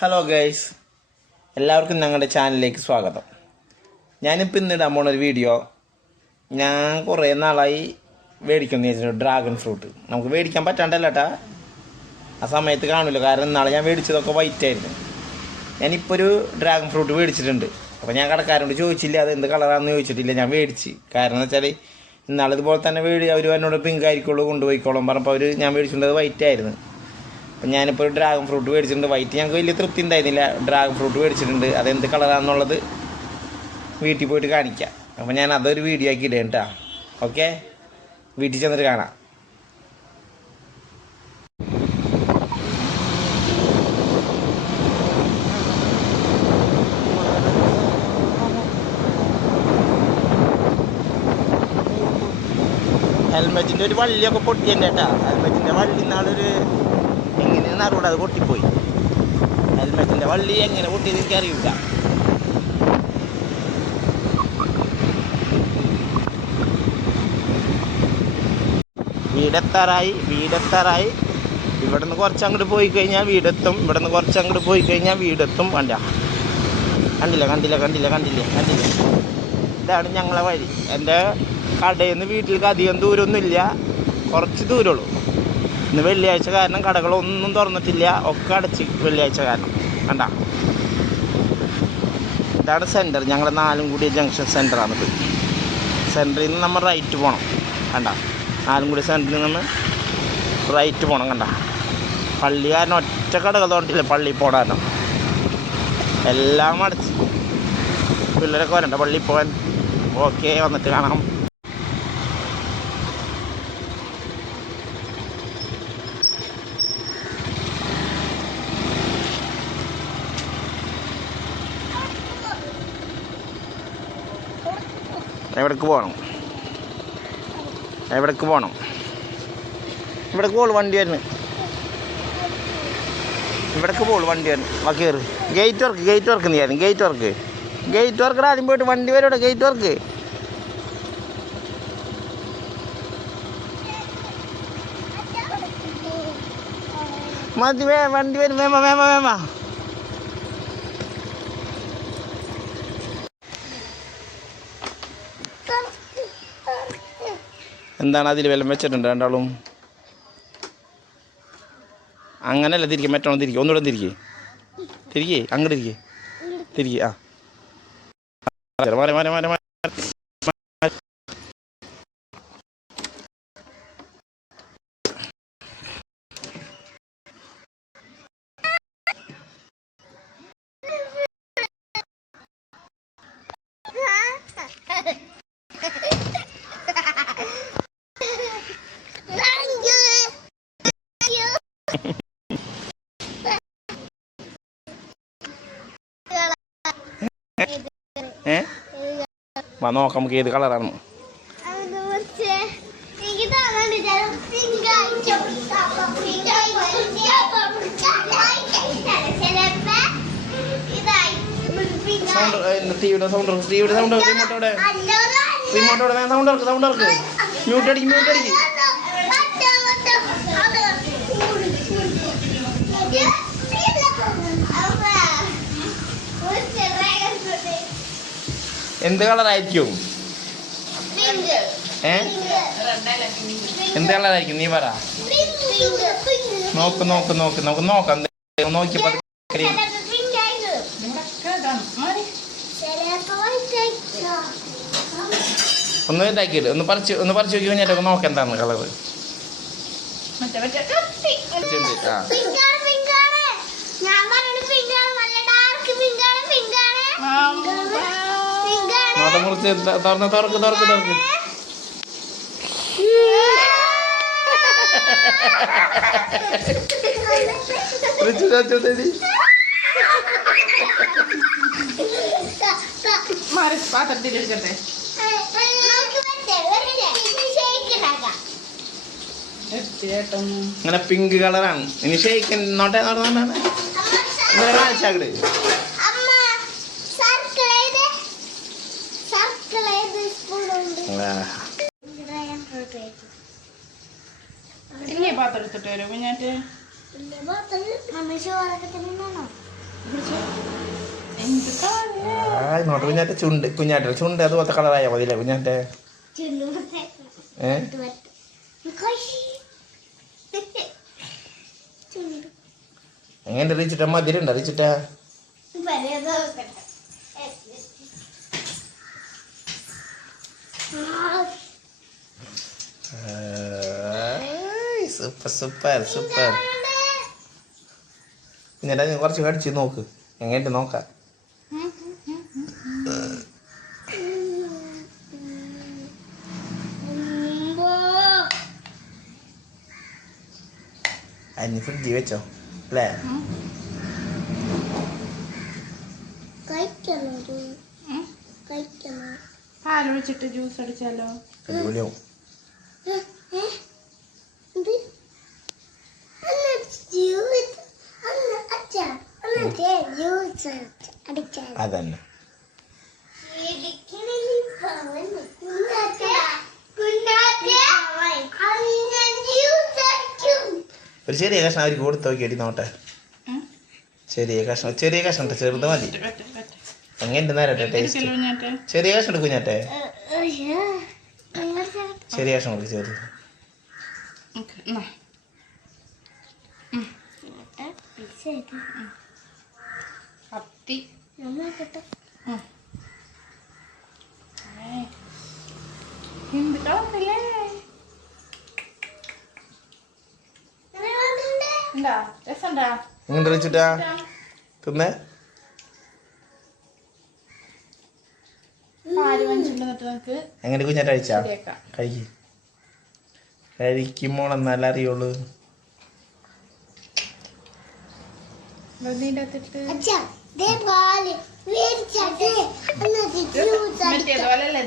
Hello guys, എല്ലാവർക്കും ഞങ്ങളുടെ ചാനലിലേക്ക് സ്വാഗതം. ഞാനിപ്പോൾ ഇന്നിടാൻ പോണൊരു വീഡിയോ, ഞാൻ കുറേ നാളായി മേടിക്കുന്നു വെച്ചിട്ടുണ്ട്. ഡ്രാഗൺ ഫ്രൂട്ട് നമുക്ക് മേടിക്കാൻ പറ്റാണ്ടല്ല കേട്ടാ, ആ സമയത്ത് കാണില്ല. കാരണം നാളെ ഞാൻ മേടിച്ചതൊക്കെ വൈറ്റ് ആയിരുന്നു. ഞാനിപ്പോൾ ഒരു ഡ്രാഗൺ ഫ്രൂട്ട് മേടിച്ചിട്ടുണ്ട്. അപ്പോൾ ഞാൻ കടക്കാരോട് ചോദിച്ചില്ല അത് എന്ത് കളറാണെന്ന് ചോദിച്ചിട്ടില്ല, ഞാൻ മേടിച്ച്. കാരണം എന്ന് വെച്ചാൽ ഇന്നാളിതുപോലെ തന്നെ അവർ എന്നോട് പിങ്ക് ആയിരിക്കുള്ളൂ കൊണ്ടുപോയിക്കോളും പറഞ്ഞപ്പോൾ ഞാൻ മേടിച്ചിട്ടുള്ളത് വൈറ്റ് ആയിരുന്നു. അപ്പം ഞാനിപ്പോൾ ഒരു ഡ്രാഗൺ ഫ്രൂട്ട് മേടിച്ചിട്ടുണ്ട്. വൈറ്റ് ഞങ്ങൾക്ക് വലിയ തൃപ്തി ഉണ്ടായിരുന്നില്ല. ഡ്രാഗൺ ഫ്രൂട്ട് മേടിച്ചിട്ടുണ്ട്. അതെന്ത് കളറാണെന്നുള്ളത് വീട്ടിൽ പോയിട്ട് കാണിക്കാം. അപ്പം ഞാൻ അതൊരു വീഡിയോ ആക്കി ഇടേം കേട്ടോ. ഓക്കെ, വീട്ടിൽ ചെന്നിട്ട് കാണാം. ഹെൽമെറ്റിൻ്റെ ഒരു വള്ളിയൊക്കെ പൊട്ടിയൻ്റെ കേട്ടാ. ഹെൽമെറ്റിൻ്റെ വള്ളി നാളൊരു എങ്ങനെയാണെന്ന് അറിയൂടെ, അത് പൊട്ടിപ്പോയി. ഹെൽമെറ്റിൻ്റെ വള്ളി എങ്ങനെ പൊട്ടിയത് എനിക്കറിയില്ല. വീടെത്താറായി. ഇവിടെ നിന്ന് കുറച്ചങ്ങോട്ട് പോയി കഴിഞ്ഞാൽ വീടെത്തും. ഇവിടെ നിന്ന് കുറച്ചങ്ങോട്ട് പോയി കഴിഞ്ഞാൽ വീടെത്തും. കണ്ടില്ല. ഇതാണ് ഞങ്ങളെ വഴി. എൻ്റെ കടയിൽ നിന്ന് വീട്ടിലേക്ക് അധികം ദൂരമൊന്നുമില്ല, കുറച്ച് ദൂരമുള്ളൂ. ഇന്ന് വെള്ളിയാഴ്ച കാരണം കടകളൊന്നും തുറന്നിട്ടില്ല, ഒക്കെ അടച്ച് വെള്ളിയാഴ്ച കാരണം. കണ്ട, ഇതാണ് സെൻറ്റർ. ഞങ്ങളുടെ നാലുംകുടി ജംഗ്ഷൻ സെൻറ്ററാണിത്. സെൻറ്ററിൽ നിന്ന് നമ്മൾ റൈറ്റ് പോകണം. കണ്ട, നാലുംകുടി സെൻറ്ററിൽ നിന്ന് റൈറ്റ് പോകണം. കണ്ട, പള്ളി കാരണം ഒറ്റ കടകൾ തോന്നിട്ടില്ല. പള്ളി പോടാനോ എല്ലാം അടച്ച്. പിള്ളേരൊക്കെ വരണ്ട പള്ളിയിൽ പോകാൻ. ഓക്കെ, വന്നിട്ട് കാണാം. എവിടേക്ക് പോകണം? ഇവിടേക്ക് പോളൂ വണ്ടി വരുന്നു. വാ കയറ്. ഗേറ്റ് വർക്ക് നീ ആയിരുന്നു. ഗേറ്റ് വർക്ക് ആദ്യം പോയിട്ട് വണ്ടി വരും. ഗേറ്റ് വർക്ക് മതി. വണ്ടി വരും. വേമ എന്താണ് അതിൽ വെല്ലം വെച്ചിട്ടുണ്ട് രണ്ടാളും? അങ്ങനെയല്ല തിരികെ, മറ്റോണം തിരികെ. ഒന്നുകൂടെ തിരികെ അങ്ങോട്ട് തിരികെ. ആ മാറി. വാ നോക്കാം നമുക്ക് ഏത് കളറാണ്. ടിവിയുടെ സൗണ്ട് റിമോട്ടോടെ സൗണ്ട് ഇറക്ക്. മ്യൂട്ട് അടിക്ക്. എന്ത് കളറായിരിക്കും? എന്ത് കളറായിരിക്കും നീ പറ. നോക്ക് നോക്കാം. നോക്കിയപ്പോ ഒന്ന് ഇതാക്കിയിട്ട് ഒന്ന് പറിച്ച് നോക്കി കഴിഞ്ഞാൽ നോക്കാം എന്താണ് കളറ്. മുറിച്ച് തുറക്ക്. പാത്രത്തിലെടുക്കട്ടെ. അങ്ങനെ പിങ്ക് കളറാണ്. ഇനി ഷേക്ക് നോട്ടെ കാണിച്ചാകട്. ഇനി പാത്രം എടുത്തിട്ട് വരും കുഞ്ഞാറ്റ്. ഇങ്ങോട്ട് കുഞ്ഞാറ്റ ചുണ്ട് ചുണ്ട് അതുപോലത്തെ കളറായാൽ മതിയില്ലേ കുഞ്ഞാറ്റെ? എങ്ങനെ റിച്ചിട്ടാ? മധുരണ്ട റിച്ചിട്ടാ? Super super super. കുഞ്ഞാറ്റ നീ കുറച്ച് കടിച്ച് നോക്ക്, എങ്ങനെയുണ്ട് നോക്കാം. അതിന് ഫ്രിഡ്ജ് വെച്ചോ അല്ലേ? പാലൊഴിച്ചിട്ട് ജ്യൂസ് അടിച്ചാലോ? അടിപൊളിയാവും. അതന്നെ ഒരു ചെറിയ കഷ്ണം അവർക്ക് കൊടുത്ത് നോക്കിയടി നോട്ടെ. ചെറിയ കഷ്ണം ചെറുത് മതി. എങ്ങനെ നേരട്ടെ ടേസ്റ്റ്? ചെറിയ കഷ്ണം എടുക്കും കുഞ്ഞാറ്റെ. ചെറിയ കഷ്ണം കൊടുക്കും ചെറുത്. കത്തി എന്ത് കളറില്ലേ? എന്താ രസണ്ടാ? എങ്ങനെ വെച്ചിട്ടാ തിന്നേ? പാല് വാങ്ങിച്ചിട്ട് നമുക്ക് എങ്ങനെ കുഞ്ഞാറ്റ കഴിച്ചാ? കഴിക്കുമ്പോൾ എന്നാലും അറിയുള്ളൂ. മറ്റേതുപോലല്ലേ